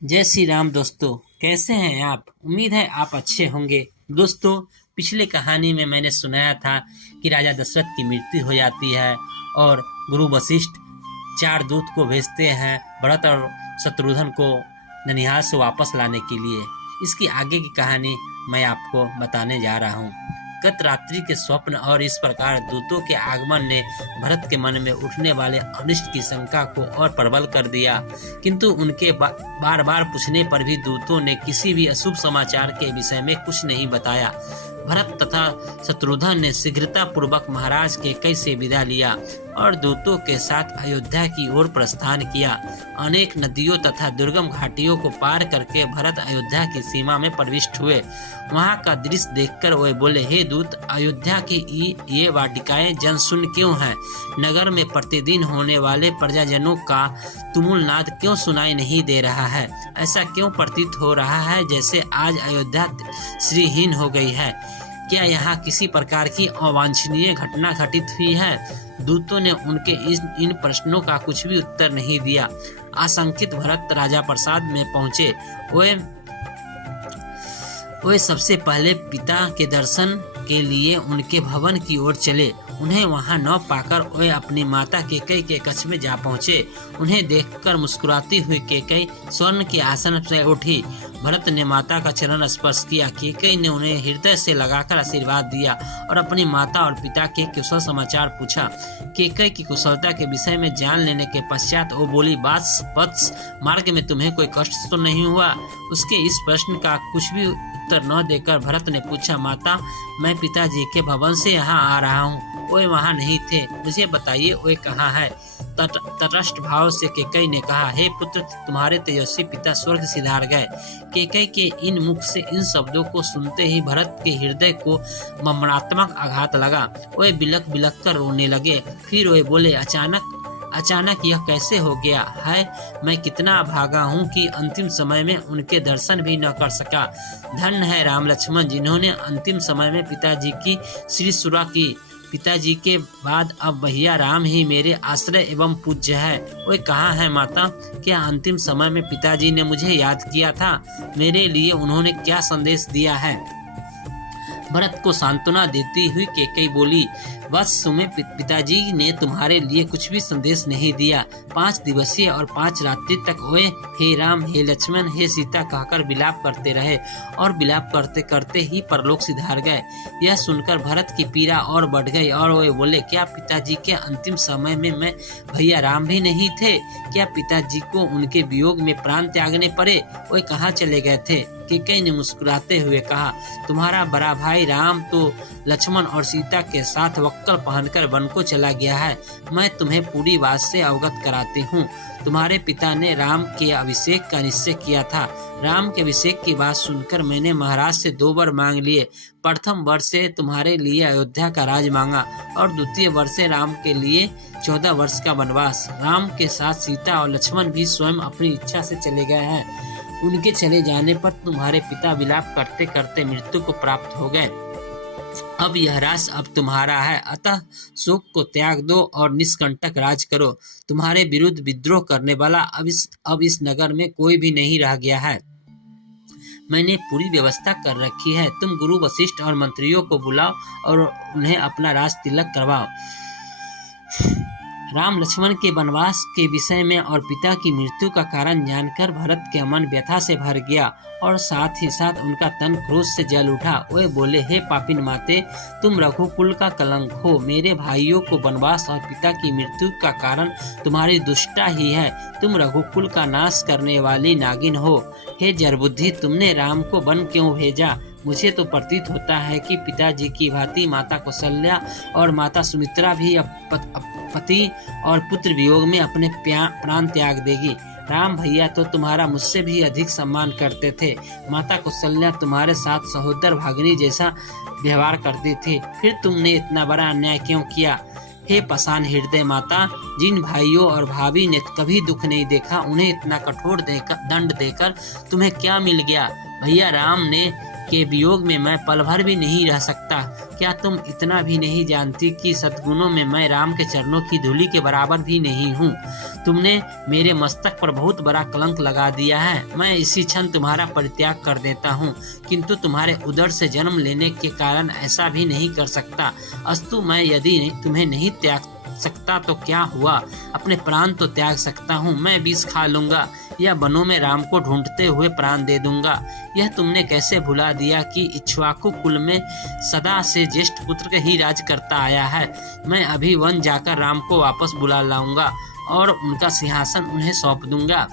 जय श्री राम दोस्तों। कैसे हैं आप? उम्मीद है आप अच्छे होंगे। दोस्तों, पिछले कहानी में मैंने सुनाया था कि राजा दशरथ की मृत्यु हो जाती है और गुरु वशिष्ठ 4 दूत को भेजते हैं भरत और शत्रुघ्न को ननिहाल से वापस लाने के लिए। इसकी आगे की कहानी मैं आपको बताने जा रहा हूँ। गत रात्रि के स्वप्न और इस प्रकार दूतों के आगमन ने भरत के मन में उठने वाले अनिष्ट की शंका को और प्रबल कर दिया, किंतु उनके बार बार पूछने पर भी दूतों ने किसी भी अशुभ समाचार के विषय में कुछ नहीं बताया। भरत तथा शत्रुघ्न ने शीघ्रता पूर्वक महाराज कैकेयी से विदा लिया और दूतों के साथ अयोध्या की ओर प्रस्थान किया। अनेक नदियों तथा दुर्गम घाटियों को पार करके भरत अयोध्या की सीमा में प्रविष्ट हुए। वहां का दृश्य देखकर वे बोले, हे दूत, अयोध्या की ये वाटिकाएं जनशून्य क्यों हैं? नगर में प्रतिदिन होने वाले प्रजाजनों का तुमुल नाद क्यों सुनाई नहीं दे रहा है? ऐसा क्यों प्रतीत हो रहा है जैसे आज अयोध्या श्रीहीन हो गई है? क्या यहाँ किसी प्रकार की अवांछनीय घटना घटित हुई है? दूतों ने उनके इन प्रश्नों का कुछ भी उत्तर नहीं दिया। आशंकित भरत राजा प्रासाद में पहुंचे। वे सबसे पहले पिता के दर्शन के लिए उनके भवन की ओर चले। उन्हें वहां न पाकर वे अपनी माता कैकेयी के कक्ष में जा पहुंचे। उन्हें देखकर मुस्कुराती हुई कैकेयी स्वर्ण के आसन से उठी। भरत ने माता का चरण स्पर्श किया। कैकेयी ने उन्हें हृदय से लगाकर आशीर्वाद दिया और अपनी माता और पिता के कुशल समाचार पूछा। कैकेयी की कुशलता के विषय में जान लेने के पश्चात वो बोली, वत्स, मार्ग में तुम्हें कोई कष्ट तो नहीं हुआ? उसके इस प्रश्न का कुछ भी उत्तर न देकर भरत ने पूछा, माता, मैं पिताजी के भवन से यहाँ आ रहा हूँ। वे वहाँ नहीं थे, मुझे बताइए वे कहाँ है? तटस्थ भाव से कैकेयी ने कहा, हे पुत्र, तुम्हारे तेजस्वी पिता स्वर्ग सिधार गए। कैकेयी के इन मुख से इन शब्दों को सुनते ही भरत के हृदय को मरणात्मक आघात लगा। वे बिलक बिलक कर रोने लगे। फिर वे बोले, अचानक यह कैसे हो गया है? मैं कितना अभागा हूँ कि अंतिम समय में उनके दर्शन भी न कर सका। धन्य है राम लक्ष्मण, जिन्होंने अंतिम समय में पिताजी की श्री सुरा की। पिताजी के बाद अब भैया राम ही मेरे आश्रय एवं पूज्य है। वे कहाँ है माता? क्या अंतिम समय में पिताजी ने मुझे याद किया था? मेरे लिए उन्होंने क्या संदेश दिया है? भरत को सांत्वना देती हुई कैकेयी बोली, बस सुमे, पिताजी ने तुम्हारे लिए कुछ भी संदेश नहीं दिया। 5 दिवसीय और 5 रात्रि तक वे हे राम, हे लक्ष्मण, हे सीता कहकर विलाप करते रहे और विलाप करते करते ही परलोक सिधार गए। यह सुनकर भरत की पीड़ा और बढ़ गई और वे बोले, क्या पिताजी के अंतिम समय में मैं भैया राम भी नहीं थे? क्या पिताजी को उनके वियोग में प्राण त्यागने पड़े? वे कहाँ चले गए थे? कैकेयी ने मुस्कुराते हुए कहा, तुम्हारा बड़ा भाई राम तो लक्ष्मण और सीता के साथ वक्कल पहनकर वन को चला गया है। मैं तुम्हें पूरी बात से अवगत कराती हूँ। तुम्हारे पिता ने राम के अभिषेक का निश्चय किया था। राम के अभिषेक की बात सुनकर मैंने महाराज से 2 वर मांग लिए। प्रथम वर्ष से तुम्हारे लिए अयोध्या का राज मांगा और द्वितीय वर्ष से राम के लिए 14 वर्ष का वनवास। राम के साथ सीता और लक्ष्मण भी स्वयं अपनी इच्छा से चले गए हैं। उनके चले जाने पर तुम्हारे पिता विलाप करते करते मृत्यु को प्राप्त हो गए। अब यह राज अब तुम्हारा है, अतः शोक को त्याग दो और निष्कंटक राज करो। तुम्हारे विरुद्ध विद्रोह करने वाला अब इस नगर में कोई भी नहीं रह गया है। मैंने पूरी व्यवस्था कर रखी है। तुम गुरु वशिष्ठ और मंत्रियों को बुलाओ और उन्हें अपना राज तिलक करवाओ। राम लक्ष्मण के वनवास के विषय में और पिता की मृत्यु का कारण जानकर भरत के मन व्यथा से भर गया और साथ ही साथ उनका तन क्रोध से जल उठा। वे बोले, हे पापिन माते, तुम रघुकुल का कलंक हो। मेरे भाइयों को वनवास और पिता की मृत्यु का कारण तुम्हारी दुष्टता ही है। तुम रघुकुल का नाश करने वाली नागिन हो। हे जरबुद्धि, तुमने राम को वन क्यों भेजा? मुझे तो प्रतीत होता है कि पिताजी की भांति माता कौशल्या और माता सुमित्रा भी पति और पुत्र वियोग में अपने प्राण त्याग देगी। राम भैया तो तुम्हारा मुझसे भी अधिक सम्मान करते थे। माता कौशल्या तुम्हारे साथ सहोदर भागिनी जैसा व्यवहार करती थी। फिर तुमने इतना बड़ा अन्याय क्यों किया? हे पाषाण हृदय माता, जिन भाइयों और भाभी ने कभी दुख नहीं देखा, उन्हें इतना कठोर दंड देकर तुम्हें क्या मिल गया? भैया राम ने के वियोग में मैं पल भर भी नहीं रह सकता। क्या तुम इतना भी नहीं जानती कि सद्गुणों में मैं राम के चरणों की धूलि के बराबर भी नहीं हूँ? तुमने मेरे मस्तक पर बहुत बड़ा कलंक लगा दिया है। मैं इसी क्षण तुम्हारा परित्याग कर देता हूँ, किंतु तुम्हारे उदर से जन्म लेने के कारण ऐसा भी नहीं कर सकता। अस्तु, मैं यदि तुम्हें नहीं त्याग सकता तो क्या हुआ, अपने प्राण तो त्याग सकता हूँ। मैं विष खा लूंगा या वनों में राम को ढूंढते हुए प्राण दे दूंगा। यह तुमने कैसे भुला दिया कि इक्ष्वाकु कुल में सदा से ज्येष्ठ पुत्र ही राज करता आया है। मैं अभी वन जाकर राम को वापस बुला लाऊंगा और उनका सिंहासन उन्हें सौंप दूंगा।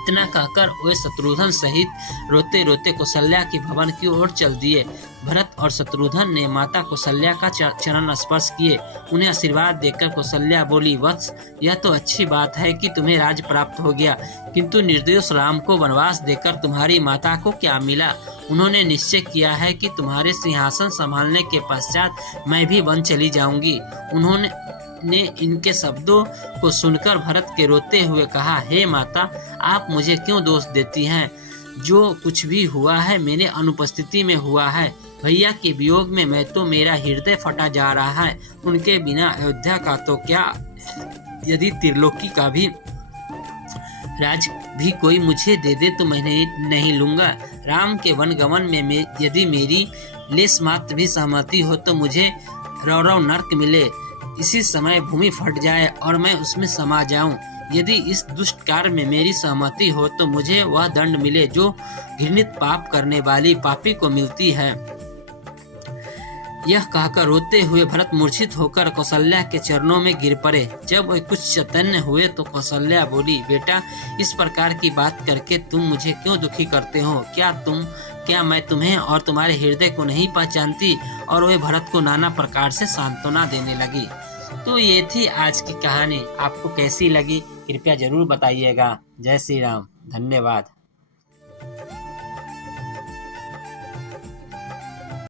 इतना कहकर वे शत्रुघ्न सहित रोते रोते कौशल्या के भवन की ओर चल दिए। भरत और शत्रुघ्न ने माता कौशल्या का चरण स्पर्श किए। उन्हें आशीर्वाद देकर कौशल्या बोली, वत्स, यह तो अच्छी बात है कि तुम्हें राज प्राप्त हो गया, किंतु निर्दोष राम को वनवास देकर तुम्हारी माता को क्या मिला? उन्होंने निश्चय किया है कि तुम्हारे सिंहासन संभालने के पश्चात मैं भी वन चली जाऊंगी। उन्होंने इनके शब्दों को सुनकर भरत के रोते हुए कहा, हे माता, आप मुझे क्यों दोष देती हैं? जो कुछ भी हुआ है मेरे अनुपस्थिति में हुआ है। भैया के वियोग में मैं तो मेरा हृदय फटा जा रहा है। उनके बिना अयोध्या का तो क्या, यदि त्रिलोकी का भी राज भी कोई मुझे दे दे तो मैं नहीं लूंगा। राम के वनगमन में यदि मेरी लेस मात्र भी सहमति हो तो मुझे रौरव नर्क मिले। इसी समय भूमि फट जाए और मैं उसमें समा जाऊं। यदि इस दुष्ट कार्य में मेरी सहमति हो तो मुझे वह दंड मिले जो घृणित पाप करने वाली पापी को मिलती है। यह कहकर रोते हुए भरत मूर्छित होकर कौशल्या के चरणों में गिर पड़े। जब वे कुछ चैतन्य हुए तो कौशल्या बोली, बेटा, इस प्रकार की बात करके तुम मुझे क्यों दुखी करते हो? क्या मैं तुम्हें और तुम्हारे हृदय को नहीं पहचानती? और वे भरत को नाना प्रकार से सांत्वना देने लगी। तो ये थी आज की कहानी। आपको कैसी लगी कृपया जरूर बताइएगा। जय श्री राम। धन्यवाद।